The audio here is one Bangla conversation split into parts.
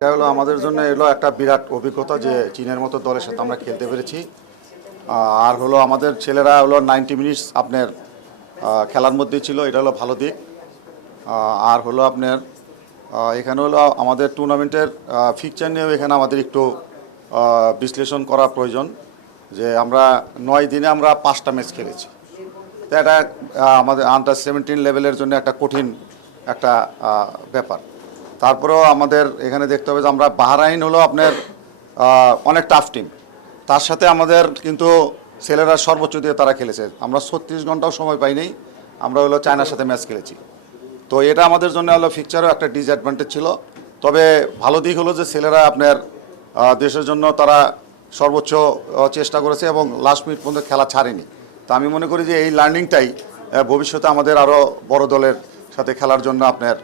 এটা হলো আমাদের জন্য এলো একটা বিরাট অভিজ্ঞতা যে চীনের মতো দলের সাথে আমরা খেলতে পেরেছি। আর হলো আমাদের ছেলেরা হলো 90 মিনিটস আপনার খেলার মধ্যেই ছিল, এটা হলো ভালো দিক। আর হলো আপনার এখানে হলো আমাদের টুর্নামেন্টের ফিকচার নিয়েও এখানে আমাদের একটু বিশ্লেষণ করা প্রয়োজন যে আমরা 9 দিনে আমরা 5টা ম্যাচ খেলেছি। তো এটা আমাদের আন্ডার-17 লেভেলের জন্য একটা কঠিন একটা ব্যাপার। তারপরেও আমাদের এখানে দেখতে হবে যে আমরা বাহরাইন হলো আপনার অনেক টাফ টিম, তার সাথে আমাদের কিন্তু ছেলেরা সর্বোচ্চ দিয়ে তারা খেলেছে। আমরা 36 ঘন্টাও সময় পাইনি, আমরা হলো চায়নার সাথে ম্যাচ খেলেছি। তো এটা আমাদের জন্য হলো ফিকচারও একটা ডিসঅ্যাডভান্টেজ ছিল। তবে ভালো দিক হলো যে ছেলেরা আপনার দেশের জন্য তারা সর্বোচ্চ চেষ্টা করেছে এবং লাস্ট মিনিট পর্যন্ত খেলা ছাড়েনি। তো আমি মনে করি যে এই লার্নিংটাই ভবিষ্যতে আমাদের আরও বড় দলের সাথে খেলার জন্য আপনার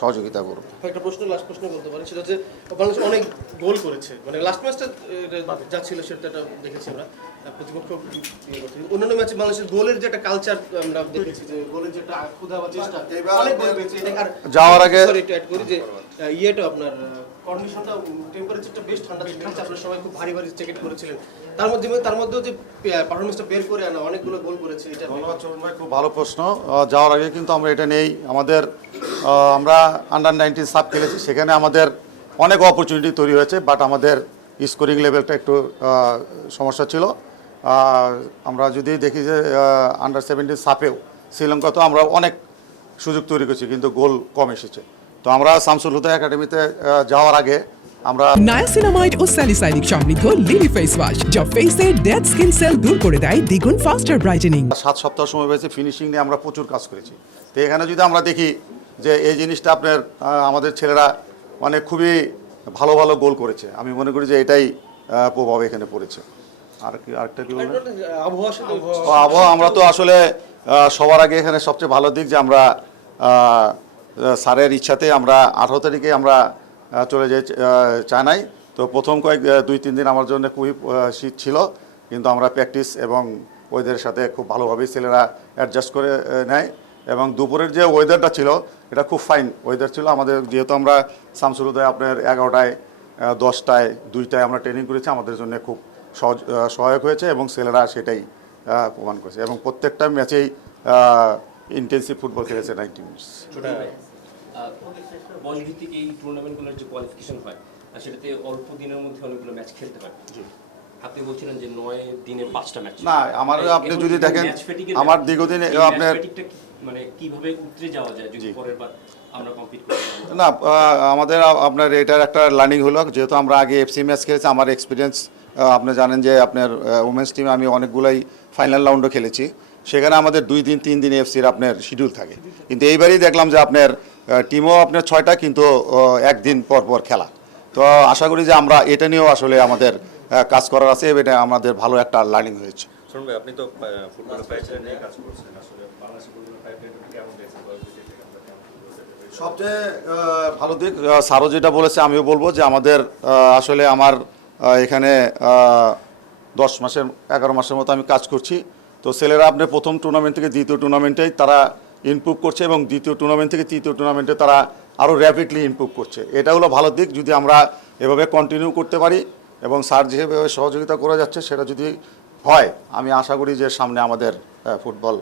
সহযোগিতা করবে। একটা প্রশ্ন, লাস্ট প্রশ্ন বলতে পারি, সেটা হচ্ছে বাংলাদেশ অনেক গোল করেছে, মানে লাস্ট ম্যাচটা যা ছিল সেটা দেখেছি আমরা, প্রতিপক্ষ অন্যান্য ম্যাচে বাংলাদেশের গোলের যে একটা কালচার আমরা দেখেছি, যে গোলের যে একটা ক্ষুধা বা চেষ্টা অনেক গোল পেয়েছে। আর যাওয়ার আগে সরি একটু অ্যাড করি যে ইয়েটা আপনার কন্ডিশনটা, টেম্পারেচারটা বেশ ঠান্ডা ছিল, আপনার সবাই খুব ভারী ভারী জ্যাকেট করেছিলেন, তার মধ্যেও যে পারফরমেন্সটা বের করে আনা অনেকগুলো গোল করেছে। এটা ধন্যবাদ চরণ ভাই, খুব ভালো প্রশ্ন। যাওয়ার আগে কিন্তু আমরা এটা নেই, আমরা আন্ডার-19 সাব খেলেছি, সেখানে আমাদের অনেক অপরচুনিটি তৈরি হয়েছে, বাট আমাদের স্কোরিং লেভেলটা একটু সমস্যা ছিল। আমরা যদি দেখি যে আন্ডার-17 সাপেও শ্রীলঙ্কাতেও আমরা অনেক সুযোগ তৈরি করেছি, কিন্তু গোল কম এসেছে। তো আমরা শামসুল হুদা একাডেমিতে যাওয়ার আগে আমরা নায়াসিনামাইড ও স্যালিসাইলিক সমৃদ্ধ লিলি ফেস ওয়াশ যা ফেসের ডেড স্কিন সেল দূর করে দেয় দ্বিগুণ ফাস্টার ব্রাইটেনিং। 7 সপ্তাহ সময় পেয়েছি, ফিনিশিং নিয়ে আমরা প্রচুর কাজ করেছি। তো এখানে যদি আমরা দেখি যে এই জিনিসটা আপনার আমাদের ছেলেরা মানে খুবই ভালো ভালো গোল করেছে, আমি মনে করি যে এটাই প্রভাব এখানে পড়েছে। আরেকটা কি বলবেন? আবহাওয়া আমরা তো আসলে সবার আগে এখানে সবচেয়ে ভালো দিক যে আমরা স্যারের ইচ্ছাতে আমরা 18 তারিখে আমরা চলে যাই চায়নায়। তো প্রথম 2-3 দিন আমার জন্য খুবই শীত ছিল, কিন্তু আমরা প্র্যাকটিস এবং ওয়েদারের সাথে খুব ভালোভাবেই ছেলেরা অ্যাডজাস্ট করে নেয়। এবং দুপুরের যে ওয়েদারটা ছিল এটা খুব ফাইন ওয়েদার ছিল আমাদের, যেহেতু আমরা শামসুল হুদায় আপনার 11টায় 10টায় 2টায় আমরা ট্রেনিং করেছি, আমাদের জন্য খুব সহায়ক হয়েছে এবং ছেলেরা সেটাই প্রমাণ করেছে এবং প্রত্যেকটা ম্যাচেই ইন্টেন্সিভ ফুটবল খেলেছে 90 মিনিটস। বয়স ভিত্তিক এই টুর্নামেন্টগুলোর যে কোয়ালিফিকেশন হয় সেটাতে অল্প দিনের মধ্যে অনেকগুলো ম্যাচ খেলতে পারে। আপনি বলছিলেন যে 9 দিনে 5টা ম্যাচ। না, আমার আপনি যদি দেখেন আমার দীর্ঘদিন আপনার মানে কিভাবে উতরে যাওয়া যায় যদি পরের বার আমরা কমপ্লিট করি না, আমাদের আপনার এটার একটা লার্নিং হলো, যেহেতু আমরা আগে এফসি ম্যাচ খেলেছি, আমার এক্সপিরিয়েন্স আপনি জানেন যে আপনার উমেন্স টিমে আমি অনেকগুলাই ফাইনাল রাউন্ডও খেলেছি, সেখানে আমাদের 2 দিন 3 দিন এফসির আপনার শিডিউল থাকে। কিন্তু এইবারই দেখলাম যে আপনার টিমও আপনার 6টা, কিন্তু একদিন পর পর খেলা। তো আশা করি যে আমরা এটা নিয়েও আসলে আমাদের কাজ করার আছে, এটা আমাদের ভালো একটা লার্নিং হয়েছে। আপনি তো ফুটবলের পাইপলাইন নিয়ে কাজ করছেন, আসলে বাংলাদেশের ফুটবলের পাইপলাইনটা কেমন দেখছেন? সবচেয়ে ভালো দিক স্যারও যেটা বলেছে আমিও বলবো যে আমাদের আসলে আমার এখানে 11 মাসের মতো আমি কাজ করছি। তো ছেলেরা আপনার প্রথম টুর্নামেন্ট থেকে দ্বিতীয় টুর্নামেন্টেই তারা ইমপ্রুভ করছে এবং দ্বিতীয় টুর্নামেন্ট থেকে তৃতীয় টুর্নামেন্টে তারা আরও র্যাপিডলি ইমপ্রুভ করছে। এটা হলো ভালো দিক, যদি আমরা এভাবে কন্টিনিউ করতে পারি এবং স্যার যেভাবে সহযোগিতা করে যাচ্ছে সেটা যদি হয়, আমি আশা করি যে সামনে আমাদের ফুটবল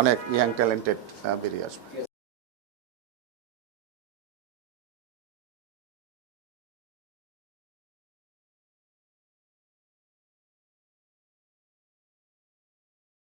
অনেক ইয়াং ট্যালেন্টেড বেরিয়ে আসবে।